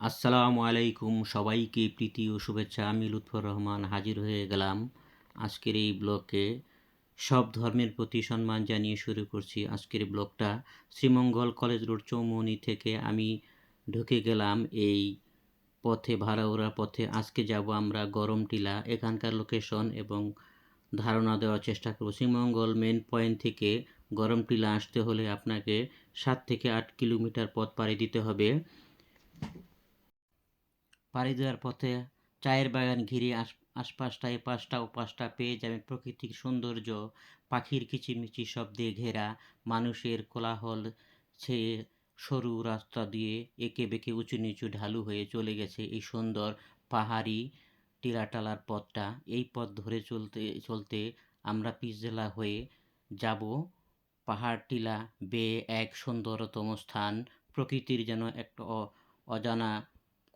আসসালামু আলাইকুম, সবাইকে প্রীতি ও শুভেচ্ছা। আমি লুৎফর রহমান হাজির হয়ে গেলাম আজকের এই ব্লগে। সব ধর্মের প্রতি সম্মান জানিয়ে শুরু করছি আজকের ব্লগটা। শ্রীমঙ্গল কলেজ রোড চৌমুহনী থেকে আমি ঢুকে গেলাম এই পথে, ভাড়াউড়ার পথে। আজকে যাব আমরা গরমটিলা, এখানকার লোকেশন এবং ধারণা দেওয়ার চেষ্টা করব। শ্রীমঙ্গল মেন পয়েন্ট থেকে গরমটিলা আসতে হলে আপনাকে 7 থেকে 8 কিলোমিটার পথ পাড়ি দিতে হবে। পাড়ি দেওয়ার পথে চায়ের বাগান ঘিরে আশপাশটা এপাশটা ওপাশটা পেয়ে যাবেন প্রকৃতির সৌন্দর্য, পাখির কিচিরমিচির শব্দে ঘেরা, মানুষের কোলাহল ছেয়ে সরু রাস্তা দিয়ে এঁকে বেঁকে উঁচু নিচু ঢালু হয়ে চলে গেছে এই সুন্দর পাহাড়ি টিলাটালার পথটা। এই পথ ধরে চলতে চলতে আমরা পিছজেলা হয়ে যাব পাহাড় টিলা বেয়ে এক সুন্দরতম স্থান। প্রকৃতির যেন একটা অজানা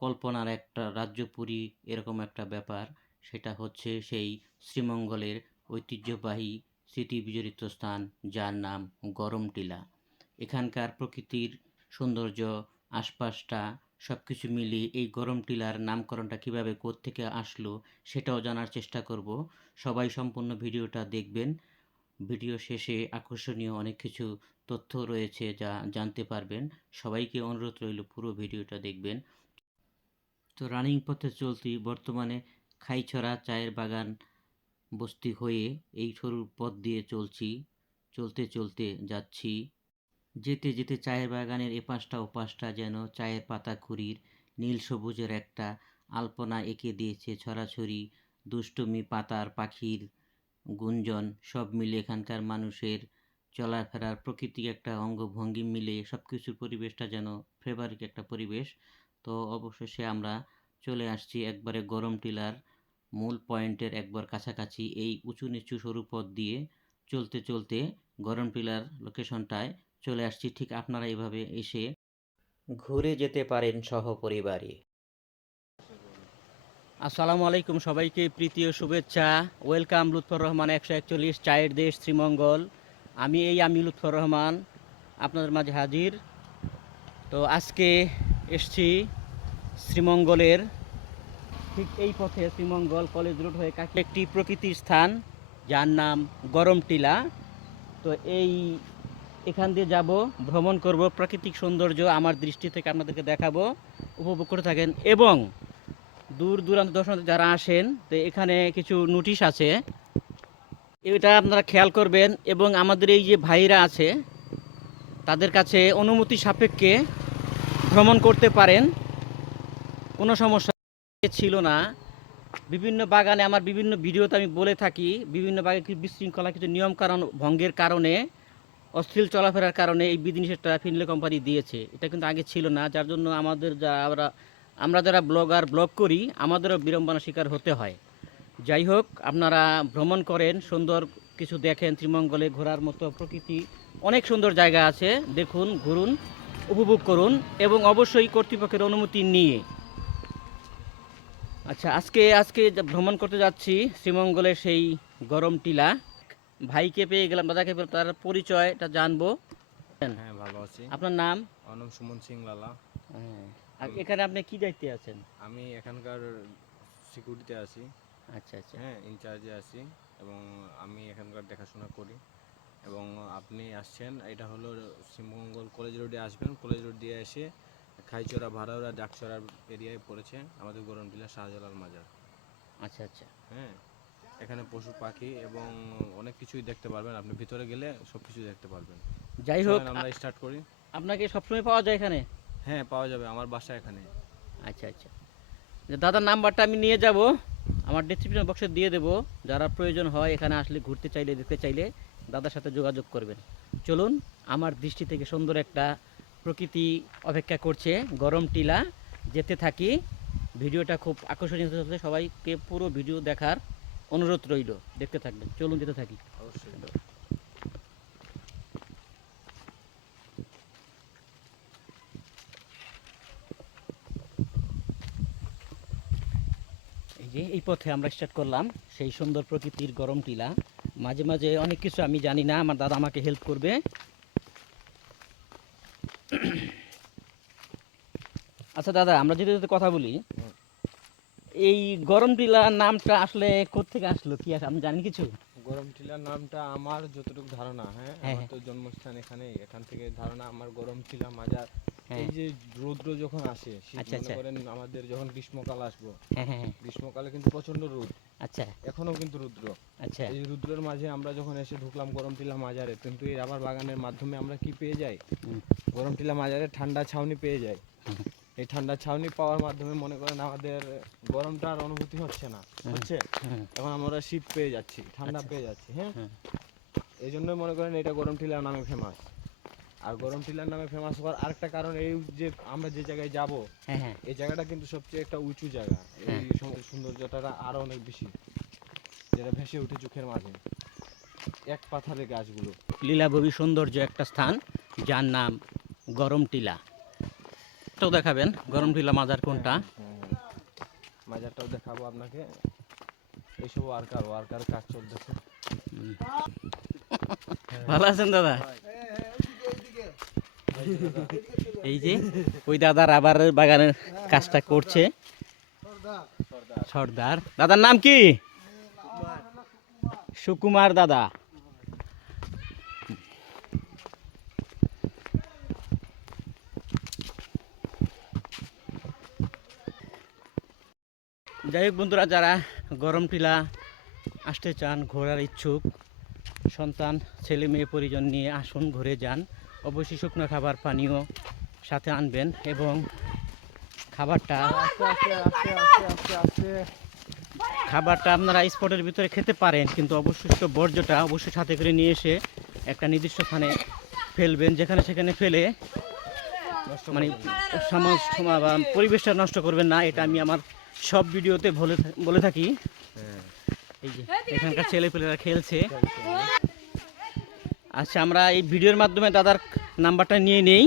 কল্পনার একটা রাজ্যপুরী, এরকম একটা ব্যাপার। সেটা হচ্ছে সেই শ্রীমঙ্গলের ঐতিহ্যবাহী স্মৃতি বিজড়িত স্থান, যার নাম গরমটিলা। এখানকার প্রকৃতির সৌন্দর্য, আশপাশটা সব কিছু মিলিয়ে এই গরমটিলার নামকরণটা কীভাবে কোত্থেকে আসলো সেটাও জানার চেষ্টা করব। সবাই সম্পূর্ণ ভিডিওটা দেখবেন। ভিডিও শেষে আকর্ষণীয় অনেক কিছু তথ্য রয়েছে যা জানতে পারবেন। সবাইকে অনুরোধ রইল পুরো ভিডিওটা দেখবেন। তো রানিং পথে চলতি বর্তমানে খাইছড়া চায়ের বাগান বস্তি হয়ে এই সরু পথ দিয়ে চলতে চলতে যাচ্ছি। যেতে যেতে চায়ের বাগানের এপাশটা ওপাশটা যেন চায়ের পাতাখুরির নীল সবুজের একটা আলপনা এঁকে দিয়েছে। ছড়াছড়ি দুষ্টুমি, পাতার পাখির গুঞ্জন সব মিলে এখানকার মানুষের চলাফেরার প্রকৃতি একটা অঙ্গভঙ্গি মিলে সব কিছুর পরিবেশটা যেন ফেভারিক একটা পরিবেশ। তো অবশেষে আমরা চলে আসছি একবারে গরমটিলার মূল পয়েন্টের একবার কাছাকাছি। এই উঁচু নিচু সরু পথ দিয়ে চলতে চলতে গরমটিলার লোকেশনটায় চলে আসছি। ঠিক আপনারা এভাবে এসে ঘুরে যেতে পারেন সহপরিবারে। আসসালামু আলাইকুম, সবাইকে প্রীতি ও শুভেচ্ছা। ওয়েলকাম লুৎফর রহমান 141 চায়ের দেশ শ্রীমঙ্গল। আমি লুৎফর রহমান আপনাদের মাঝে হাজির। তো আজকে এসছি শ্রীমঙ্গলের ঠিক এই পথে, শ্রীমঙ্গল কলেজ রোড হয়ে কাছে একটি প্রকৃতির স্থান যার নাম গরমটিলা। তো এখান দিয়ে যাব, ভ্রমণ করব, প্রাকৃতিক সৌন্দর্য আমার দৃষ্টি থেকে আপনাদেরকে দেখাবো, উপভোগ করে থাকেন। এবং দূর দূরান্ত দর্শনার্থী যারা আসেন, তো এখানে কিছু নোটিশ আছে, এটা আপনারা খেয়াল করবেন। এবং আমাদের এই যে ভাইরা আছে তাদের কাছে অনুমতি সাপেক্ষে ভ্রমণ করতে পারেন, কোনো সমস্যা ছিল না। বিভিন্ন বাগানে আমার বিভিন্ন ভিডিওতে আমি বলে থাকি, বিভিন্ন বাগানে কিছু বিশৃঙ্খলা, কিছু নিয়মকানুন ভঙ্গের কারণে, অস্থির চলাফেরার কারণে এই বিধিনিষেধটা ফিনলে কোম্পানি দিয়েছে। এটা কিন্তু আগে ছিল না, যার জন্য আমাদের আমরা যারা ব্লগ করি আমাদেরও বিড়ম্বনার শিকার হতে হয়। যাই হোক, আপনারা ভ্রমণ করেন, সুন্দর কিছু দেখেন। শ্রীমঙ্গলে ঘোরার মতো প্রকৃতি অনেক সুন্দর জায়গা আছে, দেখুন, ঘুরুন, উপভোগ করুন এবং অবশ্যই কর্তৃপক্ষের অনুমতি নিয়ে। আচ্ছা, আজকে ভ্রমণ করতে যাচ্ছি শ্রীমঙ্গলের সেই গরমটিলা। ভাইকে পেয়ে গেলাম, দাদাকে পেয়ে, তার পরিচয়টা জানবো। হ্যাঁ, ভালো আছি। আপনার নাম? আমার নাম সুমন সিং লালা। হ্যাঁ। আর এখানে আপনি কি দায়িত্বে আছেন? আমি এখানকার সিকিউরিটিতে আছি। আচ্ছা আচ্ছা। হ্যাঁ, ইনচার্জে আছি এবং আমি এখানকার দেখাশোনা করি। এবং আপনি আসছেন, এটা হলো শ্রীমঙ্গল কলেজ রোডে আসবেন। কলেজ রোড দিয়ে এসে খাইচড়া, ভাড়াউড়া, ডাকচড়ার এরিয়ায় পড়েছে আমাদের গরমটিলা শাহজালাল মাজার। আচ্ছা আচ্ছা। হ্যাঁ, এখানে পশু পাখি এবং অনেক কিছুই দেখতে পারবেন। আপনি ভিতরে গেলে সব কিছু দেখতে পারবেন। যাই হোক, চলেন আমরা স্টার্ট করি। আপনাকে সবসময় পাওয়া যায় এখানে? হ্যাঁ, পাওয়া যাবে, আমার বাসা এখানে। আচ্ছা আচ্ছা। দাদার নাম্বারটা আমি নিয়ে যাব, আমার ডিসক্রিপশন বক্সে দিয়ে দেবো। যারা প্রয়োজন হয় এখানে আসলে ঘুরতে চাইলে, দেখতে চাইলে দাদার সাথে যোগাযোগ করবেন। চলুন, আমার দৃষ্টি থেকে সুন্দর একটা প্রকৃতি অপেক্ষা করছে, গরমটিলা। যেতে থাকি, ভিডিওটা খুব আকর্ষণীয় হতে চলছে, সবাইকে পুরো ভিডিও দেখার অনুরোধ রইল। দেখতে থাকবেন, চলুন যেতে থাকি। অবশ্যই। এই যে এই পথে আমরা স্টার্ট করলাম সেই সুন্দর প্রকৃতির গরমটিলা। মাঝে মাঝে অনেক কিছু আমি জানি না, আমার দাদা আমাকে হেল্প করবে। আচ্ছা দাদা, আমরা যেতে যেতে কথা বলি, এই গরম টিলা নামটা আসলে কোত্থেকে আসলো, কি আপনি জানেন কিছু? গরম টিলার নামটা আমার যতটুকু ধারণা, হ্যাঁ, হ্যাঁ আমার হ্যাঁ তো জন্মস্থান এখানেই, এখান থেকে ধারণা আমার গরম টিলা মাজার। হ্যাঁ। এই যে রৌদ্র যখন আসে, শীত আচ্ছা মনে আচ্ছা। করেন আমাদের যখন গ্রীষ্মকাল আসবো, হ্যাঁ হ্যাঁ হ্যাঁ। গ্রীষ্মকালে কিন্তু প্রচন্ড রোদ, আচ্ছা এখনো কিন্তু রুদ্র। আচ্ছা। এই রুদ্রের মাঝে আমরা যখন এসে ঢুকলাম গরম টিলা মাজারে, কিন্তু এই রাবার বাগানের মাধ্যমে আমরা কি পেয়ে যাই, হুম, গরম টিলা মাজারে ঠান্ডা ছাউনি পেয়ে যাই। হুম, এই ঠান্ডা ছাউনি পাওয়ার মাধ্যমে মনে করেন আমাদের গরমটা আর অনুভূতি হচ্ছে না, হচ্ছে হুম, এখন আমরা শীত পেয়ে যাচ্ছি, ঠান্ডা আচ্ছা। পেয়ে যাচ্ছি, হ্যাঁ। হুম, এই জন্যই মনে করেন এটা গরম টিলার নামে ফেমাস। আর গরম টিলার নামে ফেমাস হওয়ার আরেকটা কারণ এই যে আমরা যে জায়গায় যাব, হ্যাঁ হ্যাঁ এই জায়গাটা কিন্তু সবচেয়ে একটা উঁচু জায়গা, এই হ্যাঁ। সৌন্দর্যটা আরো অনেক বেশি, যেটা ভেসে উঠে চোখের মাঝে এক পাথারে গাছগুলো। লীলাভূমি সৌন্দর্য একটা স্থান যার নাম গরম টিলা। তো দেখাবেন গরম টিলা মাজার কোনটা? হ্যাঁ, মাজারটাও দেখাবো আপনাকে। এইসব ওয়ার্কার ওয়ার্কার কাজ চলতেছে। হুম। ভালো আছেন দাদা? এই যে ওই দাদা রাবার বাগানের কাজটা করছে, সর্দার। দাদার নাম কি? সুকুমার দাদা। যাই হোক বন্ধুরা, যারা গরম টিলা আসতে চান, ঘোরার ইচ্ছুক, সন্তান ছেলে মেয়ে পরিজন নিয়ে আসুন, ঘুরে যান। অবশ্যই শুকনো খাবার পানীয় সাথে আনবেন এবং খাবারটা খাবারটা আপনারা স্পটের ভিতরে খেতে পারেন, কিন্তু অবশিষ্ট বর্জ্যটা অবশ্যই সাথে করে নিয়ে এসে একটা নির্দিষ্ট স্থানে ফেলবেন, যেখানে সেখানে ফেলে মানে সমাজ বা পরিবেশটা নষ্ট করবেন না। এটা আমি আমার সব ভিডিওতে বলে থাকি। এই যে এখানকার ছেলেপেলেরা খেলছে। আচ্ছা, আমরা এই ভিডিওর মাধ্যমে দাদার নাম্বারটা নিয়ে নেই।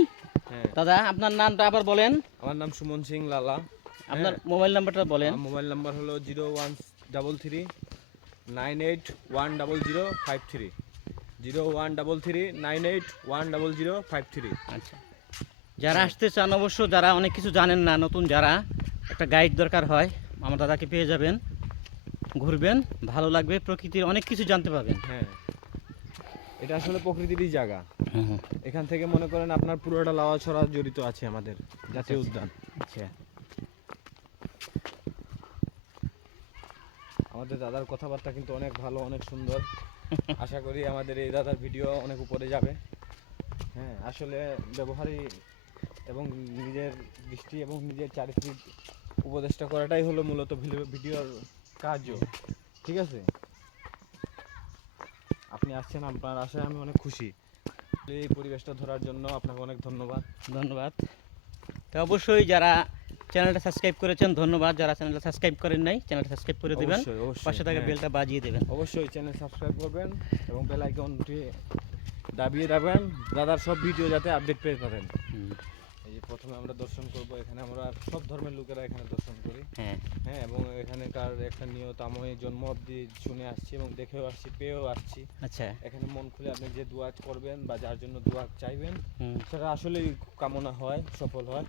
হ্যাঁ, দাদা, আপনার নামটা আবার বলেন। আমার নাম সুমন সিং লালা। আপনার মোবাইল নাম্বারটা বলেন। আমার মোবাইল নাম্বার হলো 0133981053, 0133981053। আচ্ছা, যারা আসতে চান, অবশ্য যারা অনেক কিছু জানেন না, নতুন যারা, একটা গাইড দরকার হয়, আমার দাদাকে পেয়ে যাবেন, ঘুরবেন, ভালো লাগবে, প্রকৃতির অনেক কিছু জানতে পারবেন। হ্যাঁ, এটা আসলে প্রকৃতিরই জায়গা। এখান থেকে মনে করেন আপনার পুরোটা লাউয়াছড়া জড়িত আছে আমাদের জাতীয় উদ্যান। আচ্ছা, আমাদের দাদার কথাবার্তা কিন্তু অনেক ভালো, অনেক সুন্দর। আশা করি আমাদের এই দাদার ভিডিও অনেক উপরে যাবে। হ্যাঁ, আসলে ব্যবহারই এবং নিজের দৃষ্টি এবং নিজের চারিত্রিক উপদেষ্টা করাটাই হলো মূলত ভিডিওর কার্য। ঠিক আছে, আপনি আসছেন, আপনার আশায় আমি অনেক খুশি। এই পরিবেশটা ধরার জন্য আপনাকে অনেক ধন্যবাদ। ধন্যবাদ। তো অবশ্যই যারা চ্যানেলটা সাবস্ক্রাইব করেছেন ধন্যবাদ, যারা চ্যানেলটা সাবস্ক্রাইব করেন নাই চ্যানেলটা সাবস্ক্রাইব করে দেবেন, অবশ্যই অবশ্যই, পাশে থাকা হ্যাঁ, বেলটা বাজিয়ে দেবেন। অবশ্যই চ্যানেল সাবস্ক্রাইব করবেন এবং বেল আইকনটি দাবিয়ে রাখবেন, দাদার সব ভিডিও যাতে আপডেট পেয়ে পারেন। হুম, এই যে প্রথমে আমরা দর্শন করব, এখানে আমরা সব ধর্মের লোকেরা এখানে দর্শন করি। হ্যাঁ হ্যাঁ, এবং এখানকার একটা নিয়ত আমি জন্ম অবধি শুনে আসছি এবং দেখেও আসছি, পেয়েও আসছি। আচ্ছা। এখানে মন খুলে আপনি যে দোয়া করবেন বা যার জন্য দোয়া চাইবেন, হুম, সেটা আসলেই কামনা হয়, সফল হয়।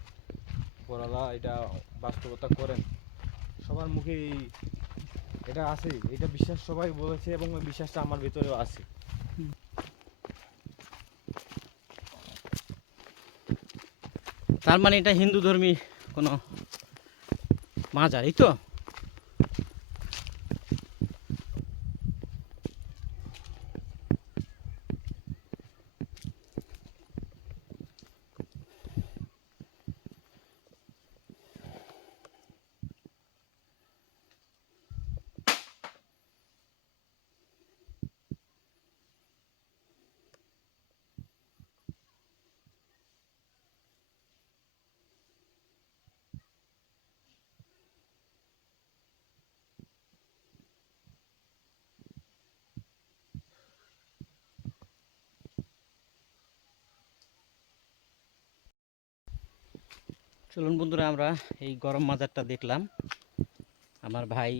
উপরওয়ালা এটা বাস্তবতা করেন, সবার মুখে এটা আছে, এটা বিশ্বাস সবাই বলেছে এবং ওই বিশ্বাসটা আমার ভিতরেও আছে। তার মানে এটা হিন্দু ধর্মী কোনো মাজার, এই তো? চলুন বন্ধুরা, আমরা এই গরম মাজারটা দেখলাম, আমার ভাই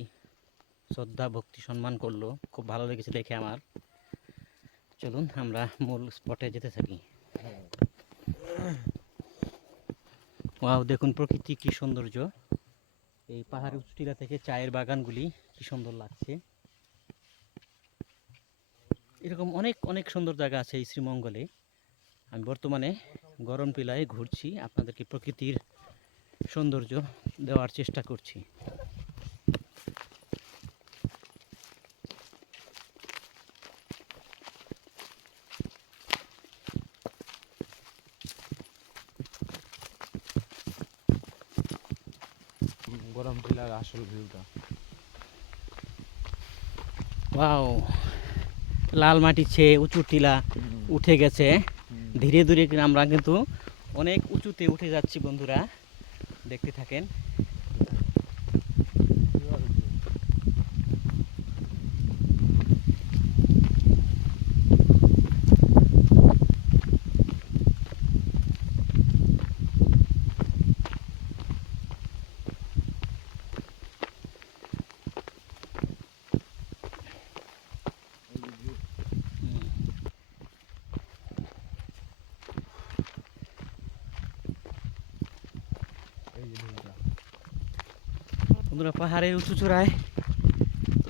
শ্রদ্ধা ভক্তি সম্মান করলো, খুব ভালো লেগেছে দেখে আমার। চলুন আমরা মূল স্পটে যেতে থাকি। ওয়াও, দেখুন প্রকৃতি কি সৌন্দর্য। এই পাহাড়ি উঁচু টিলা থেকে চায়ের বাগানগুলি কি সুন্দর লাগছে। এরকম অনেক অনেক সুন্দর জায়গা আছে এই শ্রীমঙ্গলে। আমি বর্তমানে গরম টিলায় ঘুরছি, আপনাদেরকে প্রকৃতির সৌন্দর্য দেওয়ার চেষ্টা করছি। গরম টিলার আসল ভিউটা। ওয়াও, লাল মাটি ছেয়ে উঁচু টিলা উঠে গেছে। ধীরে ধীরে আমরা কিন্তু অনেক উঁচুতে উঠে যাচ্ছি বন্ধুরা, দেখতে থাকেন। বন্ধুরা, পাহাড়ের উঁচু চূড়ায়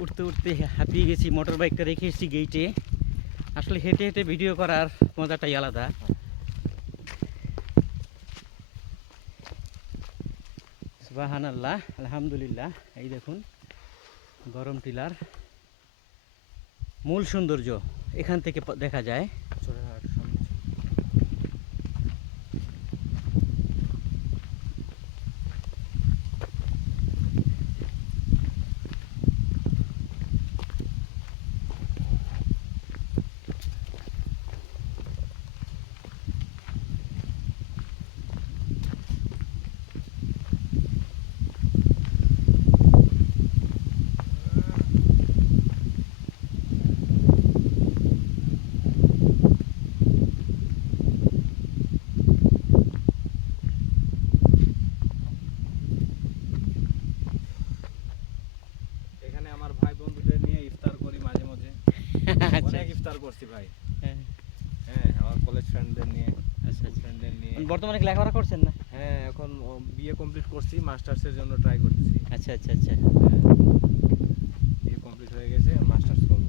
উঠতে উঠতে হাঁপিয়ে গেছি, মোটর বাইকটা রেখে এসেছি গেইটে। আসলে হেঁটে হেঁটে ভিডিও করার মজাটাই আলাদা। সুবহানাল্লাহ, আলহামদুলিল্লাহ। এই দেখুন গরম টিলার মূল সৌন্দর্য এখান থেকে দেখা যায়। এখানে আমার ভাই বন্ধুদের নিয়ে ইফতার করি মাঝে মাঝে। আচ্ছা অনেক ইফতার করছি ভাই। হ্যাঁ, হ্যাঁ, আমার কলেজ ফ্রেন্ডদের নিয়ে, আচ্ছা স্কুল আচ্ছা। ফ্রেন্ডদের নিয়ে। বর্তমানে কি লেখাপড়া করছেন না? হ্যাঁ, এখন বিএ কমপ্লিট করছি, মাস্টার্সের জন্য ট্রাই করতেছি। আচ্ছা আচ্ছা আচ্ছা। বিএ কমপ্লিট হয়ে গেছে, মাস্টার্স করব।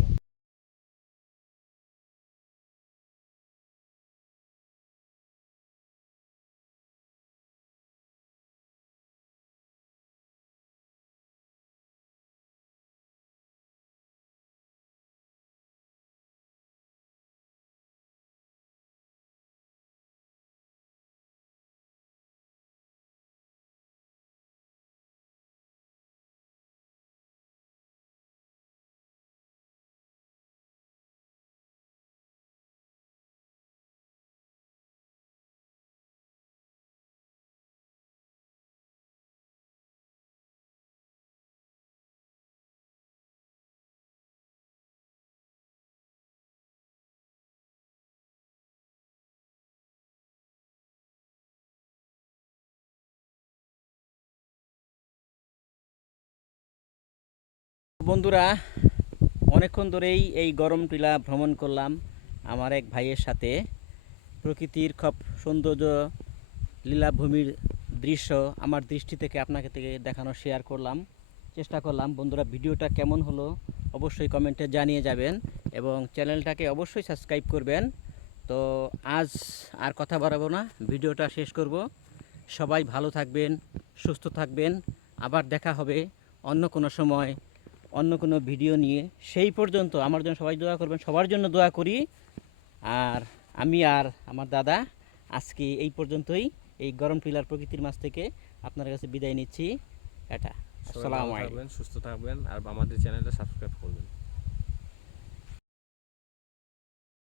বন্ধুরা, অনেকক্ষণ ধরেই এই গরম টিলা ভ্রমণ করলাম আমার এক ভাইয়ের সাথে। প্রকৃতির খুব সৌন্দর্য, লীলাভূমির দৃশ্য আমার দৃষ্টি থেকে আপনাকে দেখানো শেয়ার করলাম, চেষ্টা করলাম। বন্ধুরা, ভিডিওটা কেমন হলো অবশ্যই কমেন্টে জানিয়ে যাবেন এবং চ্যানেলটাকে অবশ্যই সাবস্ক্রাইব করবেন। তো আজ আর কথা বাড়াবো না, ভিডিওটা শেষ করব। সবাই ভালো থাকবেন, সুস্থ থাকবেন। আবার দেখা হবে অন্য কোনো সময়, অন্য কোনো ভিডিও নিয়ে। সেই পর্যন্ত আমার জন্য সবাই দোয়া করবেন, সবার জন্য দোয়া করি। আর আমি আর আমার দাদা আজকে এই পর্যন্তই। এই গরম টিলার প্রকৃতির মাঝ থেকে আপনার কাছে বিদায় নিচ্ছি। এটা সবাই ভালো থাকবেন, সুস্থ থাকবেন, আর আমাদের চ্যানেলটা সাবস্ক্রাইব করবেন।